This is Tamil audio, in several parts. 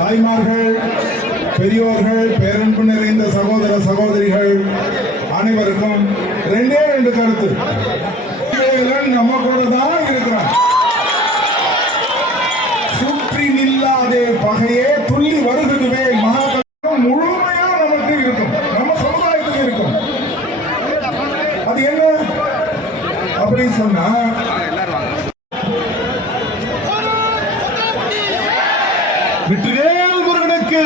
தாய்மார்கள், பெரியோர்கள், பேரன்பு நிறைந்த சகோதர சகோதரிகள் அனைவருக்கும் ரெண்டே ரெண்டு கருத்து. நம்ம கூட தான் இருக்கிறான். சுற்றி நில்லாதே பகையே துள்ளி வருகுதுவே மகாகலம் முழுமையா நமக்கு இருக்கும், நம்ம சமுதாயத்துக்கு இருக்கும். அது என்ன அப்படின்னு சொன்னா, வெற்றிவேல் முருகனுக்கு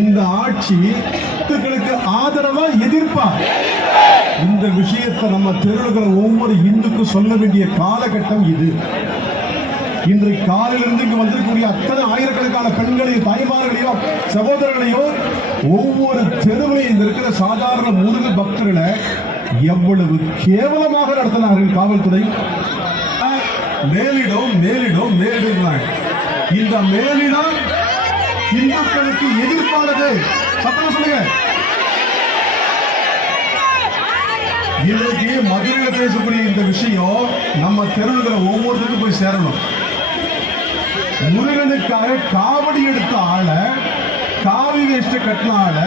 இந்த ஆட்சி ஆதரவா எதிர்ப்பா, இந்த விஷயத்தை நம்ம தெருவுகிற ஒவ்வொரு இந்துக்கும் சொல்ல வேண்டிய காலகட்டம் இது. இன்றைக்கு காலையிலிருந்து இங்கு வந்திருக்கக்கூடிய அத்தனை ஆயிரக்கணக்கான பெண்களையும் தாய்மார்களையோ சகோதரர்களையோ ஒவ்வொரு தெருவிலையும் இருக்கிற சாதாரண முருக பக்தர்களை எவ்வளவு கேவலமாக நடத்தினார்கள் காவல்துறை. மேலிடம் மேலிடம் மேலிடம், இந்த மேலிடம் இந்துக்களுக்கு எதிர்ப்பானது. சத்தம் சொல்லுங்க. இன்றைக்கு மதுரையில் பேசக்கூடிய இந்த விஷயம் நம்ம தெருவுகிற ஒவ்வொருத்தருக்கும் போய் சேரணும். முருகனுக்காக காவடி எடுத்த ஆள, காவி வேஷ்ட கட்டினால,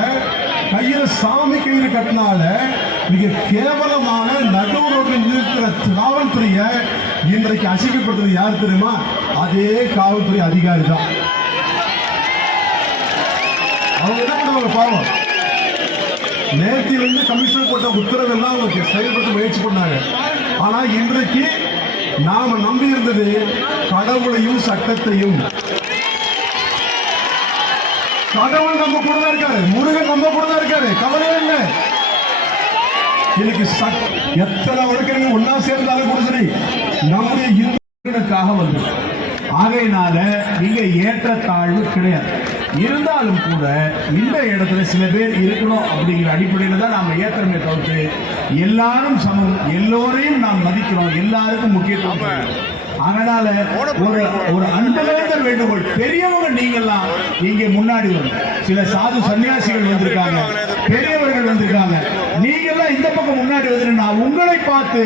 கையில சாமி கயிறு கட்டினால, மிக கேவலமான நடு ரோட்டில் இருக்கிற காவல்துறையை இன்றைக்கு அசிங்கப்படுத்துறது யார் தெரியுமா? அதே காவல்துறை அதிகாரி தான். அவங்க என்ன பண்ணுவாங்க பாவம், நேரத்திலிருந்து கமிஷனர் போட்ட உத்தரவெல்லாம் அவங்க செயல்படுத்த முயற்சி பண்ணாங்க. ஆனா இன்றைக்கு நாம நம்பி இருந்தது கடவுளையும் சட்டத்தையும். கடவுள் நம்ம கூட தான் இருக்காரு, முருகன் நம்ம கூட தான் இருக்காரு, கவலை இல்லை. இன்னைக்கு எத்தனை வழக்கறிஞர்கள் ஒன்னா சேர்ந்தாலும் கூட சரி, நம்முடைய இந்துக்களுக்காக வந்து ஆகையினால இங்க ஏற்றத்தாழ்வு கிடையாது. இருந்தாலும் கூட இந்த இடத்துல சில பேர் இருக்கணும் அப்படிங்கிற அடிப்படையில் தான் நாம் ஏற்றமே தவிர்த்து எல்லாரும் சமம், எல்லோரையும் நாம் மதிக்கிறோம், எல்லாருக்கும் முக்கியத்துவம். அதனால ஒரு அன்புலேந்த வேண்டுகோள், பெரியவங்க நீங்கெல்லாம் இங்கே முன்னாடி வரும். சில சாது சன்னியாசிகள் வந்திருக்காங்க, பெரியவர்கள் வந்திருக்காங்க, நீங்கெல்லாம் இந்த பக்கம் முன்னாடி வந்து நான் உங்களை பார்த்து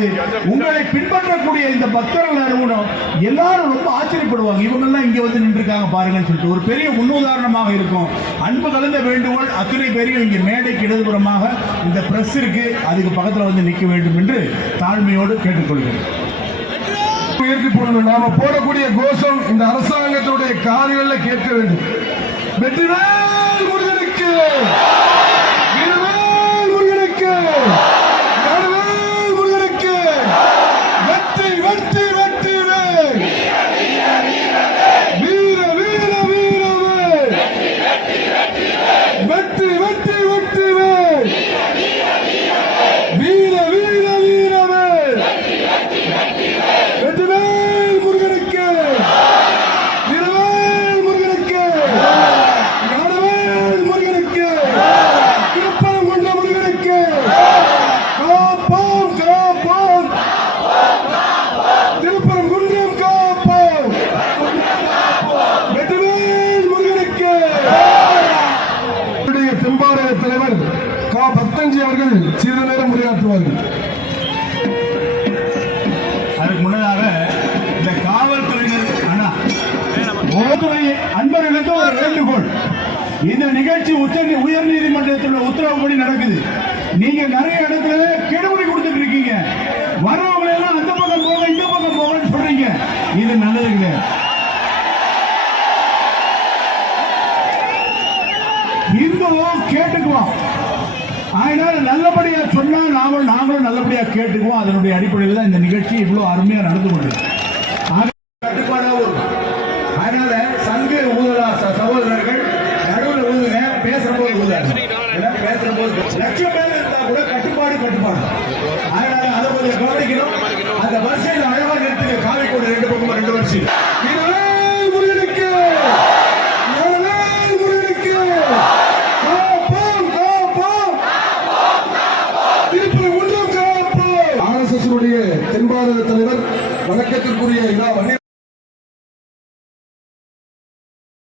உங்களை பின்பற்றக்கூடிய இந்த பக்தர்கள் அனுகூலம் எல்லாரும் ரொம்ப ஆச்சரியப்படுவாங்க. இவங்கெல்லாம் இங்க வந்து நின்றுருக்காங்க பாருங்கன்னு சொல்லிட்டு ஒரு பெரிய முன்னுதாரணமாக இருக்கும். அன்பு கலந்த வேண்டுகோள், அத்தனை பேரையும் இங்கே மேடைக்கு இடதுபுறமாக இந்த பிரஸ் இருக்கு, அதுக்கு பக்கத்தில் வந்து நிற்க வேண்டும் என்று தாழ்மையோடு கேட்டுக்கொள்கிறேன். நாம போடக்கூடிய கோஷம் இந்த அரசாங்கத்துடைய காதுகளில் கேட்க வேண்டும். வெற்றிவேல் முருகனுக்கு, வீரவேல் முருகனுக்கு, நடுவேல் முருகனுக்கு, வெற்றி வெற்றி வெற்றி வேல், வீர வீர வீரவேல், வெற்றி வெற்றி வெற்றி வேல், வீர வீர வீரவேல், வெற்றிவேல் முருகனுக்கு, வீரவேல் முருகனுக்கு, நடுவேல் முருகனுக்கு, திருப்பரம் கொண்ட முருகனுக்கு, காப்போம் காப்போம், திருப்பரம் குன்றம் காப்போம், வெற்றிவேல் முருகனுக்கு. தெம்பாளைய தலைவர் கா. பத்தஞ்சி அவர்கள் சிறிது நேரம் உரையாற்றுவார்கள். அதுக்கு முன்னதாக இந்த காவல்துறையினர் அன்பர்களுக்கு ஒரு வேண்டுகோள். இந்த நிகழ்ச்சி உயர் நீதிமன்றத்தில் உத்தரவுப்படி நடக்குது. நீங்க நிறைய இடத்துல கெடுபிடி கொடுத்துட்டு இருக்கீங்க. வரவங்களை எல்லாம் அந்த பக்கம் போக இந்த பக்கம் போகன்னு சொல்றீங்க. இது நல்லது கிடையாது. இந்துவும் கேட்டுக்குவோம். அதனால நல்லபடியா சொன்னா நாங்களும் நல்லபடியா கேட்டுக்குவோம். அதனுடைய அடிப்படையில் தான் இந்த நிகழ்ச்சி இவ்வளவு அருமையா நடந்து கொண்டிருக்கு. கட்டுப்பாடா வரும். அதனால சங்கு ஊதலா சகோதரர்கள் நடுவில் ஊதுங்க, பேசுற போது பேசுற போது லட்சம் பேர் இருந்தா கூட கட்டுப்பாடு. அதனால அதை கொஞ்சம் கவனிக்கணும். அந்த வரிசையில் அழகா நிறுத்துங்க. காவிக்கோடு 2 பக்கம் 2 வரிசை. தென் பாரத தலைவர், வணக்கத்திற்குரிய